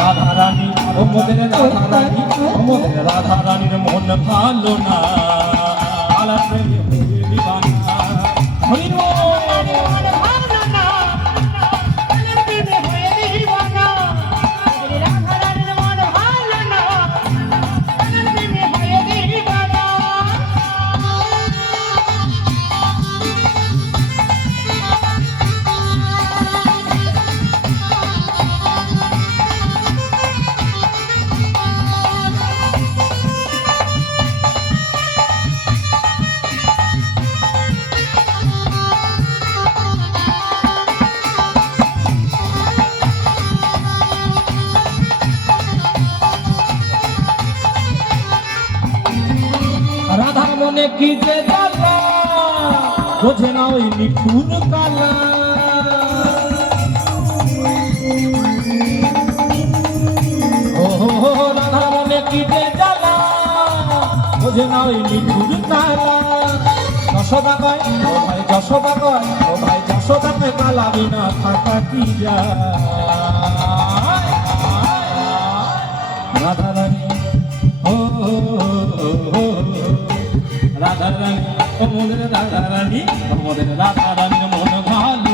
রাধারানী ও মোদের রাধারানী ও মোদের রাধারানীর মন ভালো না আলা প্রেমে হয়ে দিবানা হরি রাধার মনে কি যে জ্বালা বোঝে না ওই নিঠুর কালা ও রাধার মনে কি যে জ্বালা বোঝে না ওই নিঠুর কালা যশোদা কয় ও ভাই যশোদা কয় ও ভাই যশোদাকে কালা বিনা থাকা কি যায় রাধারানী ও রাধারানী ও মোদের রাধারানী ও মোদের রাধারানীর মন ভালো